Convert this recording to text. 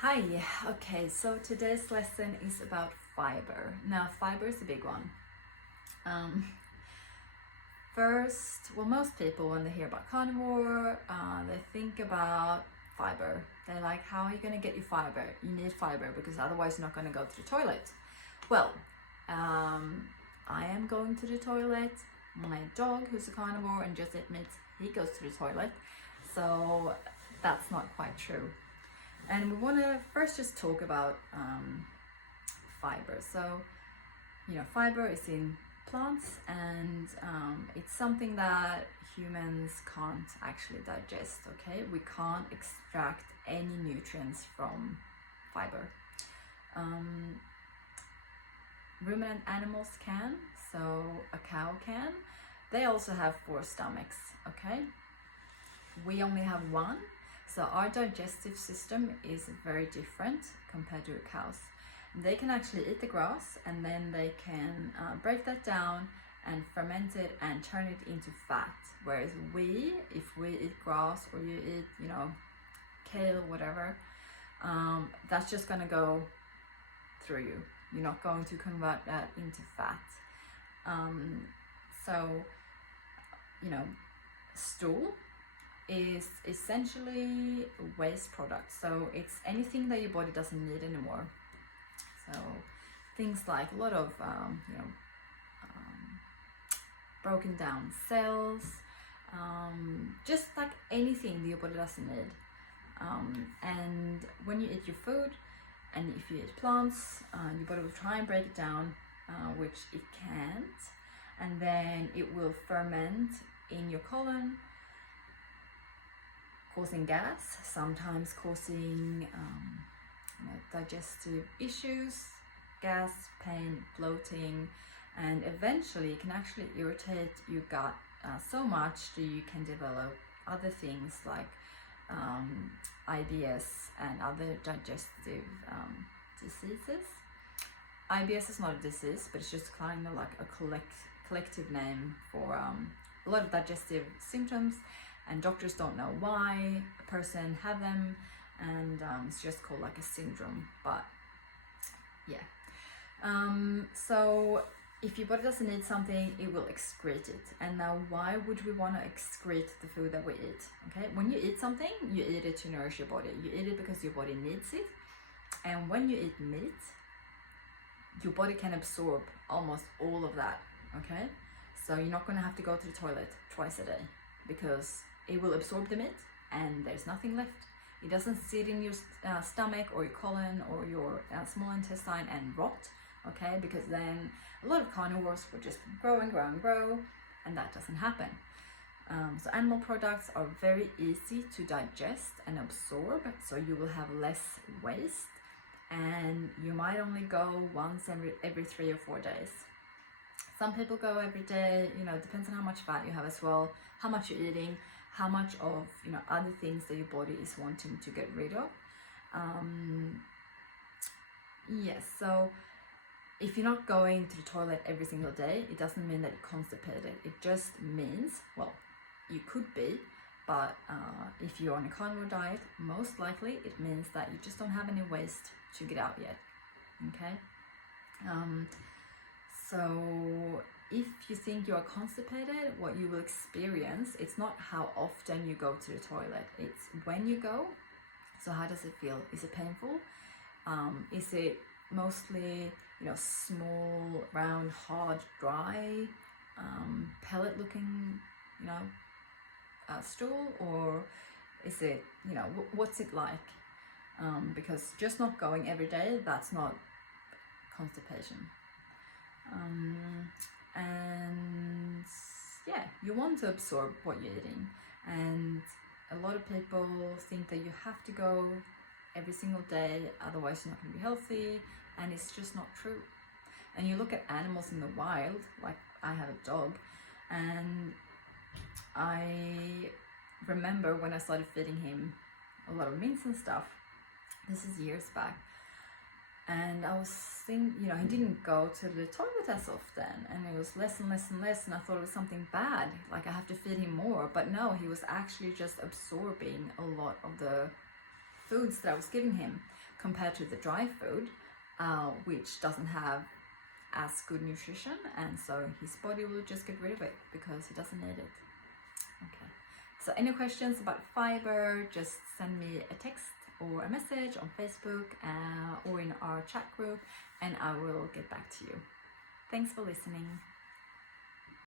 Hi, okay, so today's lesson is about fiber. Now, fiber is a big one. Um, most people, when they hear about carnivore, they think about fiber. They're like, how are you going to get your fiber? You need fiber because otherwise you're not going to go to the toilet. Well, I am going to the toilet. My dog, who's a carnivore and just admits he goes to the toilet. So that's not quite true. And we want to first just talk about fiber. So, fiber is in plants, and it's something that humans can't actually digest, okay? We can't extract any nutrients from fiber. Ruminant animals can, so a cow can. They also have 4 stomachs, okay? We only have one. So our digestive system is very different compared to a cow's. They can actually eat the grass, and then they can break that down and ferment it and turn it into fat. Whereas if we eat grass or you eat, kale, whatever, that's just gonna go through you. You're not going to convert that into fat. Stool is essentially waste product. So it's anything that your body doesn't need anymore. So things like a lot of broken down cells, just like anything that your body doesn't need. And when you eat your food, and if you eat plants, your body will try and break it down, which it can't, and then it will ferment in your colon, causing gas, sometimes causing digestive issues, gas, pain, bloating, and eventually it can actually irritate your gut so much that you can develop other things like IBS and other digestive diseases. IBS is not a disease, but it's just kind of like a collective name for a lot of digestive symptoms, and doctors don't know why a person have them, and it's just called like a syndrome. But yeah, so if your body doesn't need something, it will excrete it. And now, why would we want to excrete the food that we eat? Okay, when you eat something, you eat it to nourish your body. You eat it because your body needs it. And when you eat meat, your body can absorb almost all of that. Okay, so you're not going to have to go to the toilet twice a day, because it will absorb the meat and there's nothing left. It doesn't sit in your stomach or your colon or your small intestine and rot, okay? Because then a lot of carnivores will just grow and grow and grow, and that doesn't happen. So animal products are very easy to digest and absorb, so you will have less waste, and you might only go once every 3 or 4 days. Some people go every day, depends on how much fat you have as well, how much you're eating, how much of other things that your body is wanting to get rid of. Yes, so if you're not going to the toilet every single day, it doesn't mean that you're constipated. It just means, well, you could be, but if you're on a carnivore diet, most likely it means that you just don't have any waste to get out yet, okay? So if you think you are constipated, what you will experience, it's not how often you go to the toilet, it's when you go. So how does it feel? Is it painful? Is it mostly, small, round, hard, dry, pellet looking, stool? Or is it, what's it like? Because just not going every day, that's not constipation. And yeah, you want to absorb what you're eating, and a lot of people think that you have to go every single day, otherwise you're not going to be healthy, and it's just not true. And you look at animals in the wild, like I have a dog, and I remember when I started feeding him a lot of mints and stuff, this is years back, and I was thinking, he didn't go to the toilet as often, and it was less and less and less, and I thought it was something bad, like I have to feed him more. But no, he was actually just absorbing a lot of the foods that I was giving him compared to the dry food, which doesn't have as good nutrition, and so his body will just get rid of it because he doesn't need it. Okay, so any questions about fiber, just send me a text or a message on Facebook or in our chat group, and I will get back to you. Thanks for listening.